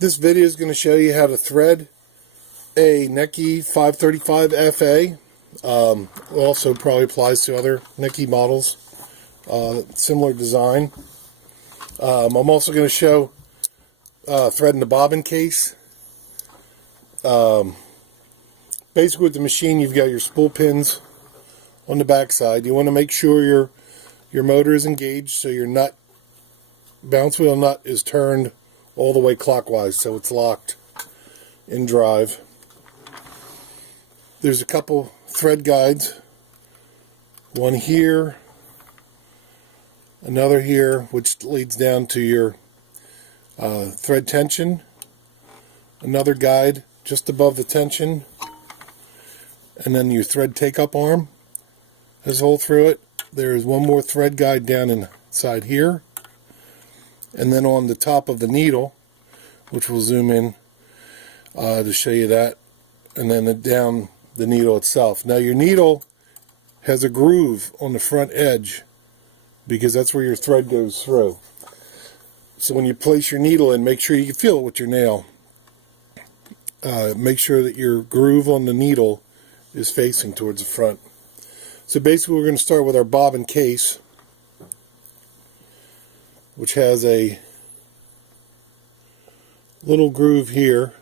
This video is going to show you how to thread a Necchi 535FA. Also probably applies to other Necchi models. Similar design. I'm also going to show threading the bobbin case. Basically with the machine you've got your spool pins on the back side. You want to make sure your motor is engaged so your nut, balance wheel nut, is turned all the way clockwise so it's locked in drive. There's a couple thread guides, one here, another here, which leads down to your thread tension, another guide just above the tension, and then your thread take-up arm has a hole through it. There's one more thread guide down inside here, and then on the top of the needle, which we'll zoom in to show you that, and then down the needle itself. Now your needle has a groove on the front edge because that's where your thread goes through. So when you place your needle in, make sure you can feel it with your nail. Make sure that your groove on the needle is facing towards the front. So basically we're going to start with our bobbin case, which has a little groove here.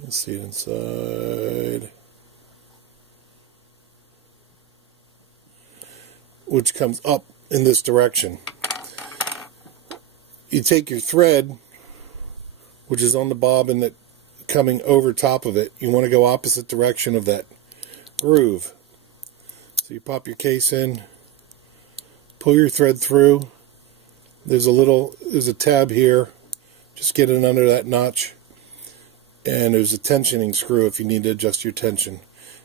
Let's see it inside, which comes up in this direction. You take your thread, which is on the bobbin that coming over top of it. You want to go opposite direction of that groove. So you pop your case in, pull your thread through. There's a tab here. Just get it under that notch. And there's a tensioning screw if you need to adjust your tension. It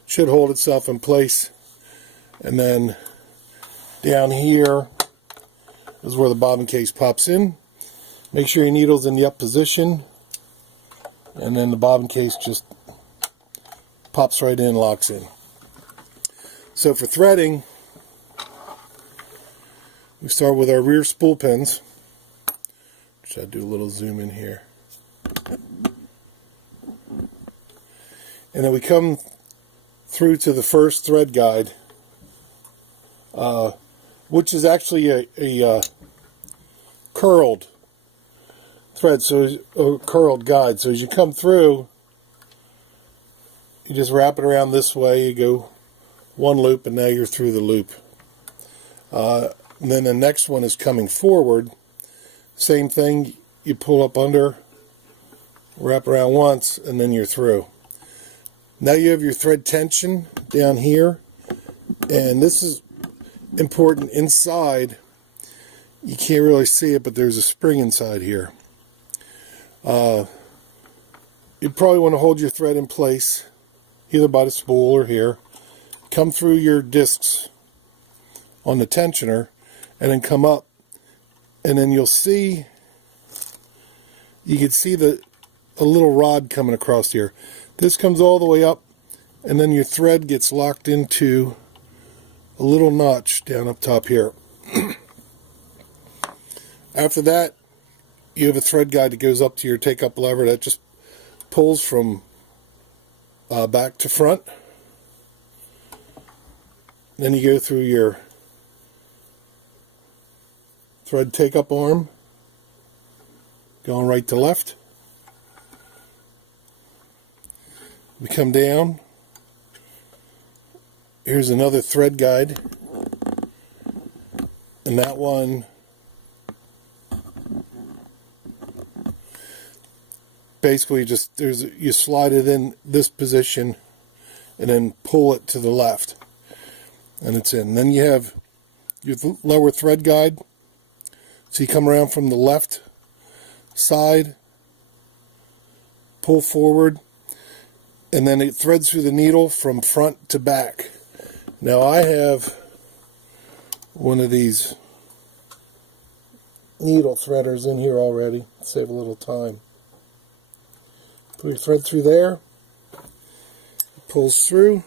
should hold itself in place. And then down here is where the bobbin case pops in. Make sure your needle's in the up position. And then the bobbin case just pops right in, locks in. So for threading, we start with our rear spool pins, which I'll do a little zoom in here. And then we come through to the first thread guide, which is actually a curled thread, so a curled guide. So as you come through, you just wrap it around this way, you go one loop, and now you're through the loop. And then the next one is coming forward. Same thing, you pull up under, wrap around once, and then you're through. Now you have your thread tension down here, and this is important. Inside, you can't really see it, but there's a spring inside here. You probably want to hold your thread in place, either by the spool or here. Come through your discs on the tensioner, and then come up, and then you can see a little rod coming across here. This comes all the way up, and then your thread gets locked into a little notch down up top here. After that, you have a thread guide that goes up to your take-up lever that just pulls from back to front. Then you go through your thread take-up arm, going right to left. We come down. Here's another thread guide, and that one basically just you slide it in this position and then pull it to the left, and it's in. Then you have your lower thread guide, so you come around from the left side, pull forward, and then it threads through the needle from front to back. Now I have one of these needle threaders in here already, save a little time. Put your thread through there, it pulls through,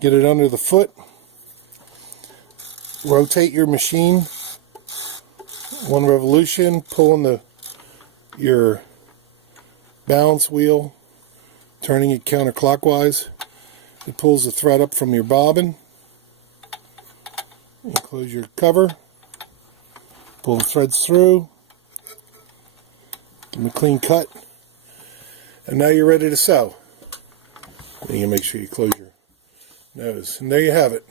get it under the foot, rotate your machine 1 revolution, pulling your balance wheel, turning it counterclockwise. It pulls the thread up from your bobbin. You close your cover, pull the threads through, give them a clean cut, and now you're ready to sew. And you make sure you close your nose. And there you have it.